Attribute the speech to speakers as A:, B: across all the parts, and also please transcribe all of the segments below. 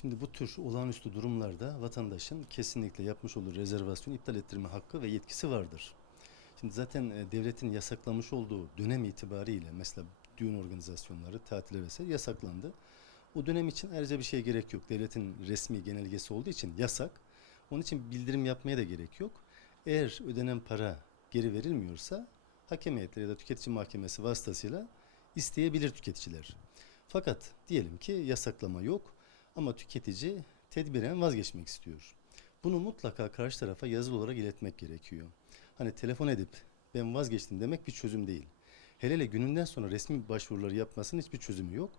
A: Şimdi bu tür olağanüstü durumlarda vatandaşın kesinlikle yapmış olduğu rezervasyonu iptal ettirme hakkı ve yetkisi vardır. Şimdi zaten e, devletin yasaklamış olduğu dönem itibariyle mesela düğün organizasyonları, tatile vesaire yasaklandı. O dönem için ayrıca bir şeye gerek yok. Devletin resmi genelgesi olduğu için yasak. Onun için bildirim yapmaya da gerek yok. Eğer ödenen para geri verilmiyorsa hakem heyetleri ya da tüketici mahkemesi vasıtasıyla isteyebilir tüketiciler. Fakat diyelim ki yasaklama yok ama tüketici tedbiren vazgeçmek istiyor. Bunu mutlaka karşı tarafa yazılı olarak iletmek gerekiyor. Hani telefon edip ben vazgeçtim demek bir çözüm değil. Hele hele gününden sonra resmi başvuruları yapmasının hiçbir çözümü yok.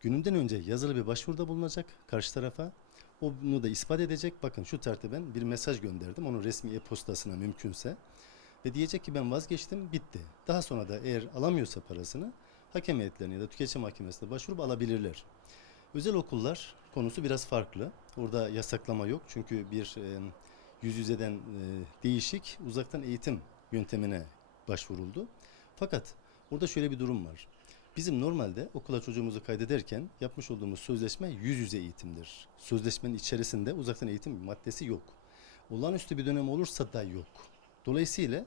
A: Gününden önce yazılı bir başvuruda bulunacak karşı tarafa. O Bunu da ispat edecek. Bakın şu tarihte bir mesaj gönderdim. Onun resmi e-postasına mümkünse. Ve diyecek ki ben vazgeçtim, bitti. Daha sonra da eğer alamıyorsa parasını hakem heyetlerine ya da tüketici mahkemesine başvurup alabilirler. Özel okullar konusu biraz farklı. Orada yasaklama yok. Çünkü bir e, yüz yüzeden e, değişik uzaktan eğitim yöntemine başvuruldu. Fakat burada şöyle bir durum var. Bizim normalde okula çocuğumuzu kaydederken yapmış olduğumuz sözleşme yüz yüze eğitimdir. Sözleşmenin içerisinde uzaktan eğitim maddesi yok. Olağanüstü bir dönem olursa da yok. Dolayısıyla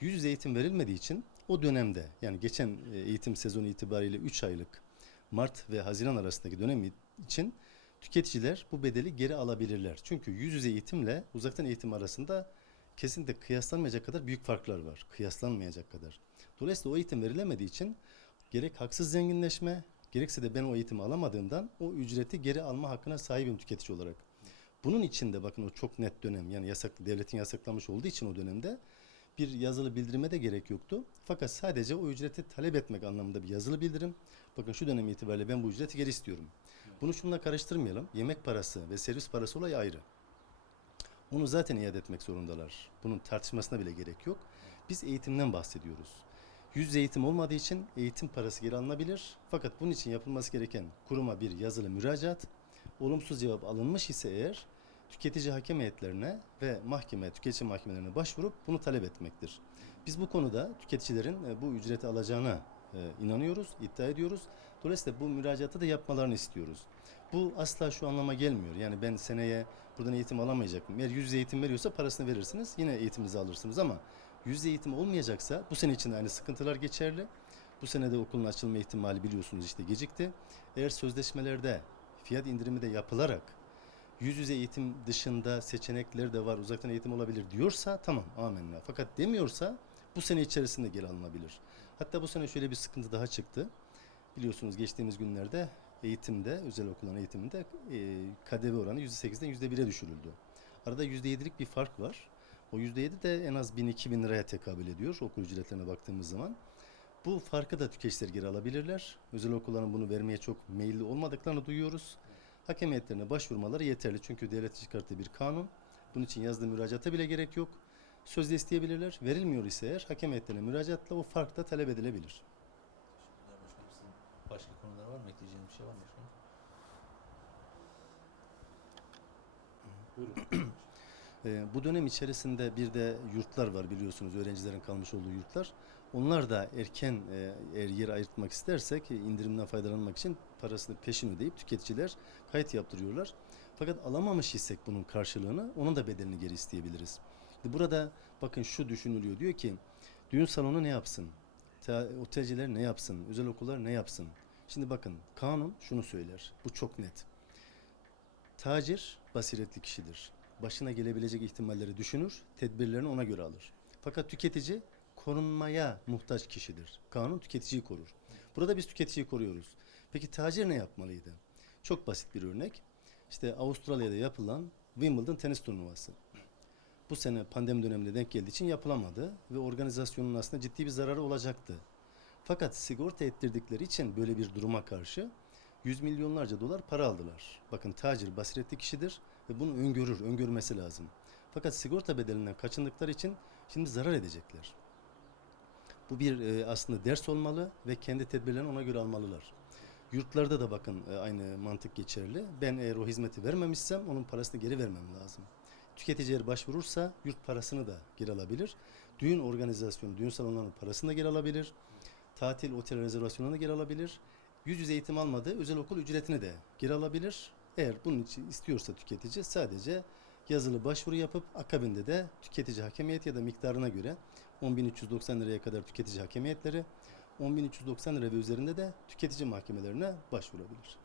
A: yüz yüze eğitim verilmediği için o dönemde yani geçen e, eğitim sezonu itibariyle 3 aylık Mart ve Haziran arasındaki dönem için tüketiciler bu bedeli geri alabilirler. Çünkü yüz yüze eğitimle uzaktan eğitim arasında kesinlikle kıyaslanmayacak kadar büyük farklar var. Kıyaslanmayacak kadar. Dolayısıyla o eğitim verilemediği için gerek haksız zenginleşme gerekse de ben o eğitimi alamadığımdan o ücreti geri alma hakkına sahibim tüketici olarak. Bunun içinde bakın o çok net dönem yani yasak devletin yasaklamış olduğu için o dönemde bir yazılı bildirime de gerek yoktu. Fakat sadece o ücreti talep etmek anlamında bir yazılı bildirim. Bakın şu dönem itibariyle ben bu ücreti geri istiyorum. Bunu şununla karıştırmayalım. Yemek parası ve servis parası olayı ayrı. Onu zaten iade etmek zorundalar. Bunun tartışmasına bile gerek yok. Biz eğitimden bahsediyoruz. Yüz eğitim olmadığı için eğitim parası geri alınabilir. Fakat bunun için yapılması gereken kuruma bir yazılı müracaat. Olumsuz cevap alınmış ise eğer tüketici hakem heyetlerine ve mahkeme, tüketici mahkemelerine başvurup bunu talep etmektir. Biz bu konuda tüketicilerin e, bu ücreti alacağına e, inanıyoruz, iddia ediyoruz. Dolayısıyla bu müracaatı da yapmalarını istiyoruz. Bu asla şu anlama gelmiyor. Yani ben seneye buradan eğitim alamayacak mıyım? Eğer yüz eğitim veriyorsa parasını verirsiniz. Yine eğitiminizi alırsınız ama yüz eğitim olmayacaksa bu sene için aynı sıkıntılar geçerli. Bu sene de okulun açılma ihtimali biliyorsunuz işte gecikti. Eğer sözleşmelerde fiyat indirimi de yapılarak yüz yüze eğitim dışında seçenekler de var, uzaktan eğitim olabilir diyorsa tamam amenna. Fakat demiyorsa bu sene içerisinde geri alınabilir. Hatta bu sene şöyle bir sıkıntı daha çıktı. Biliyorsunuz geçtiğimiz günlerde eğitimde, özel okulların eğitiminde e, KDV oranı %8'den %1'e düşürüldü. Arada %7'lik bir fark var. O %7 de en az 1000-2000 liraya tekabül ediyor okul ücretlerine baktığımız zaman. Bu farkı da tüketiciler geri alabilirler. Özel okulların bunu vermeye çok meyilli olmadıklarını duyuyoruz. Hakem heyetlerine başvurmaları yeterli. Çünkü devlet çıkarttığı bir kanun. Bunun için yazdığı müracaata bile gerek yok. Sözde isteyebilirler. Verilmiyor ise eğer hakem heyetlerine müracaatla o fark da talep edilebilir.
B: Başka konular var mı? Ekleyeceğiniz bir şey var mı başkanım? Buyurun.
A: Ee, bu dönem içerisinde bir de yurtlar var biliyorsunuz öğrencilerin kalmış olduğu yurtlar. Onlar da erken e, eğer yer ayırtmak istersek e, indirimden faydalanmak için parasını peşin ödeyip tüketiciler kayıt yaptırıyorlar. Fakat alamamış isek bunun karşılığını onun da bedelini geri isteyebiliriz. Şimdi burada bakın şu düşünülüyor diyor ki düğün salonu ne yapsın? Ta- otelciler ne yapsın? Özel okullar ne yapsın? Şimdi bakın kanun şunu söyler. Bu çok net. Tacir basiretli kişidir. Başına gelebilecek ihtimalleri düşünür, tedbirlerini ona göre alır. Fakat tüketici korunmaya muhtaç kişidir. Kanun tüketiciyi korur. Burada biz tüketiciyi koruyoruz. Peki tacir ne yapmalıydı? Çok basit bir örnek. İşte Avustralya'da yapılan Wimbledon tenis turnuvası. Bu sene pandemi döneminde denk geldiği için yapılamadı ve organizasyonun aslında ciddi bir zararı olacaktı. Fakat sigorta ettirdikleri için böyle bir duruma karşı yüz milyonlarca dolar para aldılar. Bakın tacir basiretli kişidir ve bunu öngörür, öngörmesi lazım. Fakat sigorta bedelinden kaçındıkları için şimdi zarar edecekler. Bu bir e, aslında ders olmalı ve kendi tedbirlerini ona göre almalılar. Yurtlarda da bakın e, aynı mantık geçerli. Ben eğer o hizmeti vermemişsem onun parasını geri vermem lazım. Tüketici eğer başvurursa yurt parasını da geri alabilir. Düğün organizasyonu, düğün salonlarının parasını da geri alabilir. Tatil, otel rezervasyonunu da geri alabilir. Yüz yüze eğitim almadığı özel okul ücretini de geri alabilir. Eğer bunun için istiyorsa tüketici sadece yazılı başvuru yapıp akabinde de tüketici hakemiyeti ya da miktarına göre 10.390 liraya kadar tüketici hakemiyetleri, 10.390 lira ve üzerinde de tüketici mahkemelerine başvurabilir.